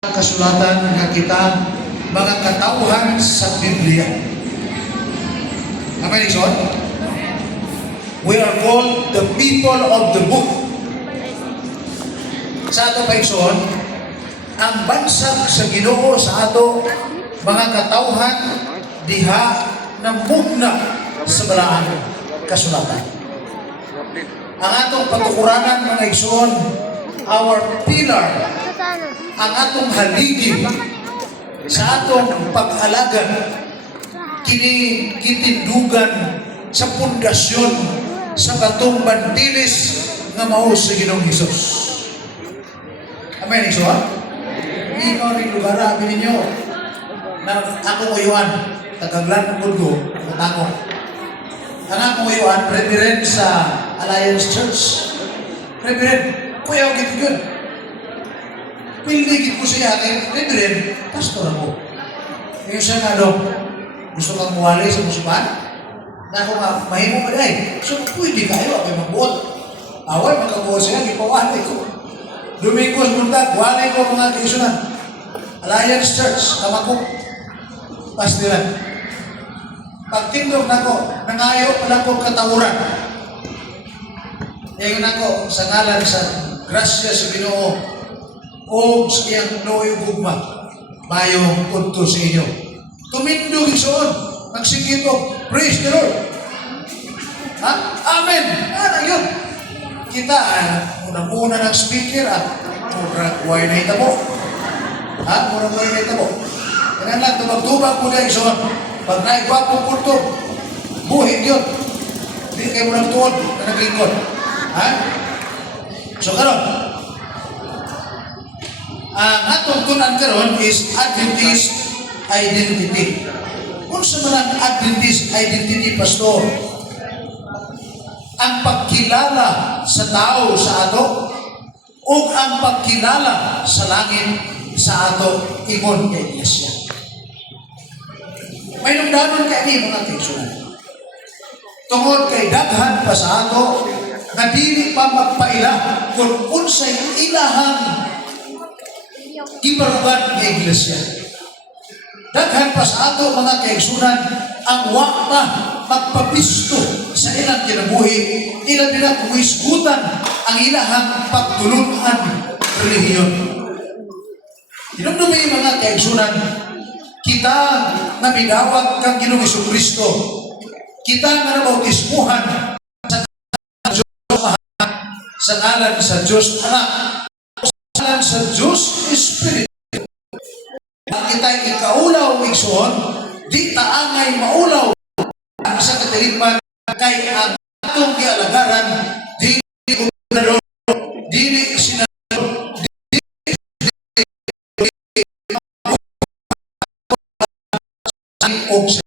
Kasulatan nga kita mga katauhan sa Biblia. Amen, Ison? We are called the people of the book. Sa ato pa, Ison, ang bansag sa Ginoo sa ato mga katauhan diha na mugna sa balaan kasulatan. Ang atong patukuranan, mga Ison, our pillar, ang atong haligi sa atong pag-alaga kini gitindugan sa pundasyon sa batong bantilis nga mao sa Ginoong Hesus. Amen, Iso? Ikaw rin lugar, amin ninyo na ako ngayon tagaglan ng mundo ang tango. Ang ako ngayon reverend sa Alliance Church. Reverend, kuya ako gito yun. Piligid ko siya kay Reverend, pastor ako. Ngayon siya nga doon, gusto kang muwalay sa musupan? Na ako nga, mahimo ba dahi? So, pwede kayo, ako magbuot. Away, magkabuot siya, ipawalay ko. Domingos, bundag, walay ko mga kaisunan. Alliance Church, kamakok. Pastiran. Pagtindog na ko, nangayo pala ko katawuran. Ngayon ako, sa ngalan sa grasya sa Ginoo, o sa iyang noy gugma, mayong punto sa inyo. Tumindog isoon, magsigito, praise the Lord. Ha? Amen! Ano yun? Kita, muna-muna ng speaker, murang buhay na itabo. Ha? Murang buhay na itabo. Kaya lang, tumagtubag mo na isoon. Pag naigwapong punto, buhig yun. Hindi kayo mo nagtuon na naglingkod. Ha? So, karon, ang atong tunan karon is Adventist identity. Kung sa mga Adventist identity, pastor, ang pagkilala sa tao sa ato o ang pagkilala sa langit sa ato ingon kay Iglesia. May nungdanon kay ni mga kaigsunan. Tungod kay daghan pa sa ato na dili pa magpaila kung unsay ilahang gibarugan ng Iglesia. Daghan pa sa ato mga kaigsunan ang wakta magpapisto sa ilang kinabuhi, ilang nila kumisgutan ang ilahang pagtulunan relihiyon. Inumdumi mga kaigsunan, kita na midawag kang Ginoong Jesucristo, kita nga nabautismuhan sa ngalan sa Diyos Anak, sa Diyos Spirit. Ang kita'y ikaulaw, Igsoon, di taangay maulaw ang sa katirikman kay ang atong gialagaran, dili gobernador, dili senador, dili o sa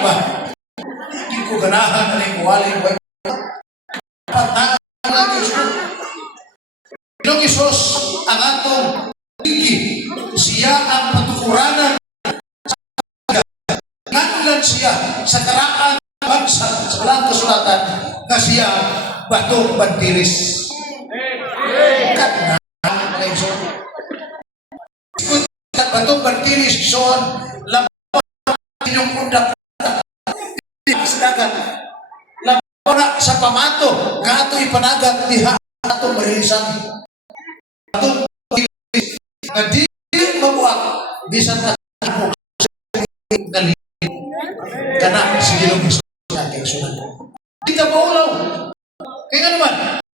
ba? Hindi ko ganahan na rin kuwalin Ginoong Hesus ang atong tinggi. Siya ang patukuranan nanlan siya sa karaan bansa sa balang kasulatan na siya batong bantilis. Batong bantilis son lampaw inyong pundak lampaw sa pamato nga ato ipanagat diha atong mahilisan atong na di mabuak bisan na kana si Ginoong Hesus sa kaigsunan. Di ka maulaw. Kaya naman,